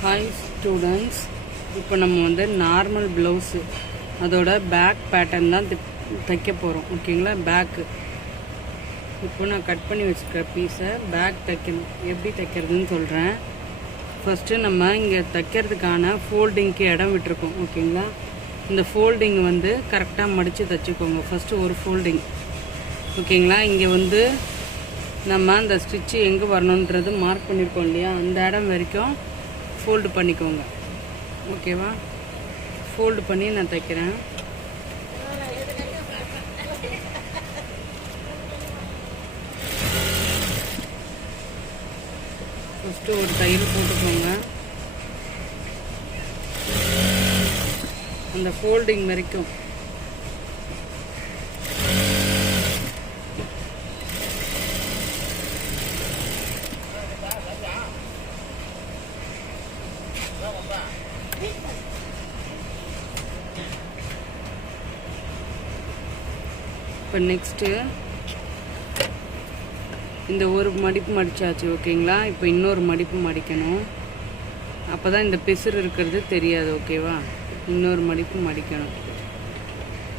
Hi students, இப்போ நம்ம வந்து நார்மல் ப்ளவுஸு அதோட பேக் பேட்டர்ன் தான் தைக்க போகிறோம். ஓகேங்களா? பேக்கு இப்போ நான் கட் பண்ணி வச்சுருக்கிற பீஸை பேக் தைக்கணும். எப்படி தைக்கிறதுன்னு சொல்கிறேன். ஃபஸ்ட்டு நம்ம இங்கே தைக்கிறதுக்கான ஃபோல்டிங்க்கு இடம் விட்டுருக்கோம். ஓகேங்களா? இந்த ஃபோல்டிங் வந்து கரெக்டாக மடித்து தைச்சிக்கோங்க. ஃபஸ்ட்டு ஒரு ஃபோல்டிங். ஓகேங்களா? இங்கே வந்து நம்ம அந்த ஸ்டிச்சு எங்கே வரணுன்றது மார்க் பண்ணியிருக்கோம் இல்லையா, அந்த இடம் வரைக்கும் ஃபோல்டு பண்ணிக்கோங்க. ஓகேவா? ஃபோல்டு பண்ணி நான் தைக்கிறேன். ஃபஸ்ட்டு ஒரு தையல் போட்டுக்கோங்க. அந்த ஃபோல்டிங் வரைக்கும். இப்போ நெக்ஸ்ட்டு இந்த ஒரு மடிப்பு மடித்தாச்சு. ஓகேங்களா? இப்போ இன்னொரு மடிப்பு மடிக்கணும். அப்போ தான் இந்த பிசுறு இருக்கிறது தெரியாது. ஓகேவா? இன்னொரு மடிப்பு மடிக்கணும்.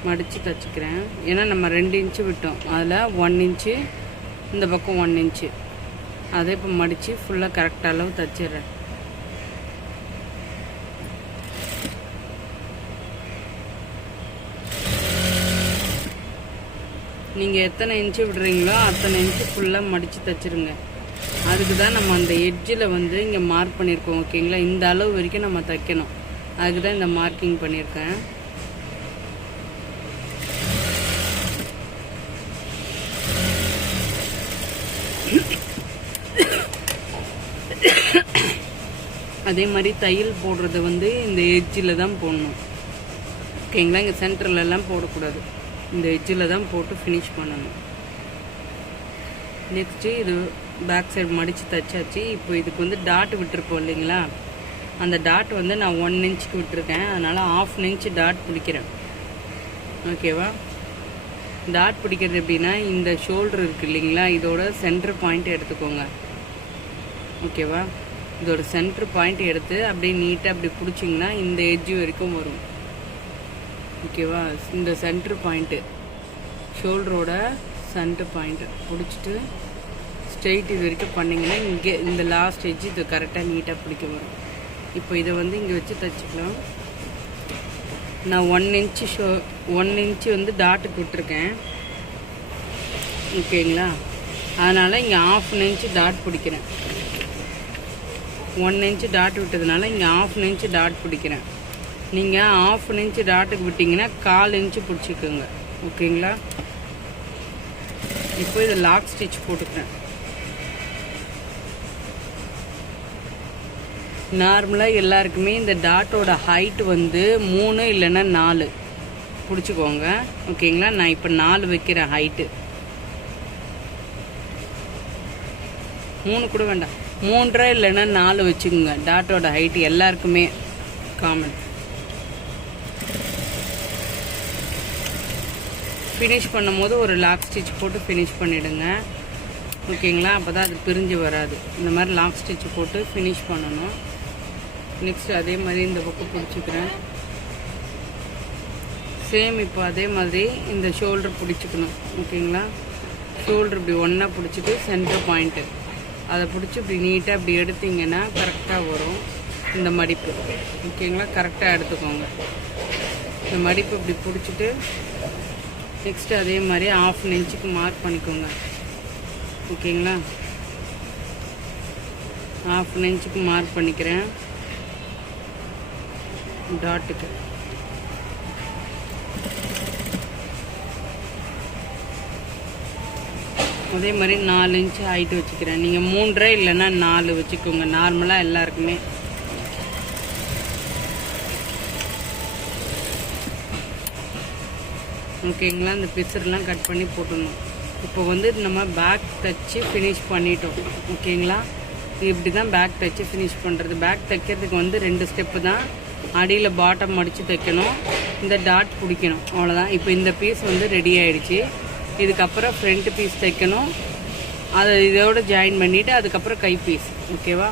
மடித்து தைச்சிக்கிறேன். ஏன்னா நம்ம 2 இன்ச்சு விட்டோம், அதில் 1 இன்ச்சு, இந்த பக்கம் 1 இன்ச்சு. அதை இப்போ மடித்து ஃபுல்லாக கரெக்டாக அளவு தைச்சிட்றேன். நீங்கள் எத்தனை இன்ச்சு விடுறீங்களோ அத்தனை இன்ச்சு ஃபுல்லாக மடித்து தைச்சிருங்க. அதுக்கு தான் நம்ம அந்த எட்ஜில் வந்து இங்கே மார்க் பண்ணியிருக்கோம். ஓகேங்களா? இந்த அளவு வரைக்கும் நம்ம தைக்கணும். அதுக்கு தான் இந்த மார்க்கிங் பண்ணியிருக்கேன். அதே மாதிரி தையல் போடுறது வந்து இந்த எட்ஜில் தான் போடணும். ஓகேங்களா? இங்கே சென்டர்லலாம் போடக்கூடாது. இந்த எட்ஜில் தான் போட்டு ஃபினிஷ் பண்ணணும். நெக்ஸ்ட்டு இது பேக் சைடு மடித்து தைச்சாச்சு. இப்போ இதுக்கு வந்து டாட் விட்டுருப்போம் இல்லைங்களா, அந்த டாட் வந்து நான் 1 இன்ச்சுக்கு விட்டுருக்கேன். அதனால் 1/2 இன்ச்சு டாட் பிடிக்கிறேன். ஓகேவா? டாட் பிடிக்கிறது எப்படின்னா, இந்த ஷோல்டர் இருக்குது இல்லைங்களா, இதோட சென்டர் பாயிண்ட் எடுத்துக்கோங்க. ஓகேவா? இதோட சென்டர் பாயிண்ட் எடுத்து அப்படியே நீட்டாக அப்படி பிடிச்சிங்கன்னா இந்த எட்ஜு வரைக்கும் வரும். ஓகேவா? இந்த சென்டர் பாயிண்ட்டு, ஷோல்டரோட சென்டர் பாயிண்ட்டு பிடிச்சிட்டு ஸ்ட்ரெயிட் இது வரைக்கும் பண்ணிங்கன்னா இங்கே இந்த லாஸ்ட் எட்ஜ் இது கரெக்டாக நீட்டாக பிடிக்க வரும். இப்போ இதை வந்து இங்கே வச்சு தைச்சிக்கலாம். நான் 1 இன்ச்சு வந்து டாட்டுக்கு விட்டுருக்கேன். ஓகேங்களா? அதனால் இங்கே 1/2 இன்ச்சு டாட் பிடிக்கிறேன். 1 இன்ச்சு டாட் விட்டதுனால இங்கே 1/2 இன்ச்சு டாட் பிடிக்கிறேன். நீங்கள் 1/2 இன்ச்சு டாட்டுக்கு விட்டிங்கன்னா 1/4 இன்ச்சு பிடிச்சிக்கோங்க. ஓகேங்களா? இப்போ இதை லாக் ஸ்டிச் போட்டுக்கிறேன். நார்மலாக எல்லாருக்குமே இந்த டாட்டோட ஹைட் வந்து 3 இல்லைன்னா 4 பிடிச்சிக்கோங்க. ஓகேங்களா? நான் இப்போ 4 வைக்கிறேன் ஹைட்டு. 3 கூட வேண்டாம், 3.5 இல்லைன்னா 4 வச்சுக்கோங்க. டாட்டோட ஹைட்டு எல்லாருக்குமே காமன். ஃபினிஷ் பண்ணும் போது ஒரு லாக் ஸ்டிச் போட்டு ஃபினிஷ் பண்ணிவிடுங்க. ஓகேங்களா? அப்போ தான் அது பிரிஞ்சு வராது. இந்த மாதிரி லாக் ஸ்டிச் போட்டு ஃபினிஷ் பண்ணணும். நெக்ஸ்ட் அதே மாதிரி இந்த பக்கம் பிடிச்சிக்கிறேன். சேம் இப்போ அதே மாதிரி இந்த ஷோல்டர் பிடிச்சிக்கணும். ஓகேங்களா? ஷோல்டர் இப்படி ஒன்றா பிடிச்சிட்டு சென்டர் பாயிண்ட்டு அதை பிடிச்சி இப்படி நீட்டாக இப்படி எடுத்திங்கன்னா கரெக்டாக வரும் இந்த மடிப்பு. ஓகேங்களா? கரெக்டாக எடுத்துக்கோங்க. இந்த மடிப்பு இப்படி பிடிச்சிட்டு நெக்ஸ்ட்டு அதே மாதிரி 1/2 இன்ச்சுக்கு மார்க் பண்ணிக்கோங்க. ஓகேங்களா? 1/2 இன்ச்சுக்கு மார்க் பண்ணிக்கிறேன் டாட்டுக்கு. அதே மாதிரி 4 இன்ச்சு ஹைட்டு வச்சுக்கிறேன். நீங்கள் 3.5 இல்லைன்னா 4 வச்சுக்கோங்க. நார்மலாக எல்லாருக்குமே. ஓகேங்களா? இந்த பிசர்லாம் கட் பண்ணி போட்டுடணும். இப்போ வந்து நம்ம பேக் தைச்சி ஃபினிஷ் பண்ணிட்டோம். ஓகேங்களா? இப்படி தான் பேக் தைச்சி ஃபினிஷ் பண்ணுறது. பேக் தைக்கிறதுக்கு வந்து 2 ஸ்டெப்பு தான். அடியில் பாட்டம் மடித்து தைக்கணும், இந்த டாட் பிடிக்கணும், அவ்வளோதான். இப்போ இந்த பீஸ் வந்து ரெடி ஆகிடுச்சு. இதுக்கப்புறம் ஃப்ரண்ட் பீஸ் தைக்கணும். அதை இதோட ஜாயின் பண்ணிவிட்டு அதுக்கப்புறம் கை பீஸ். ஓகேவா?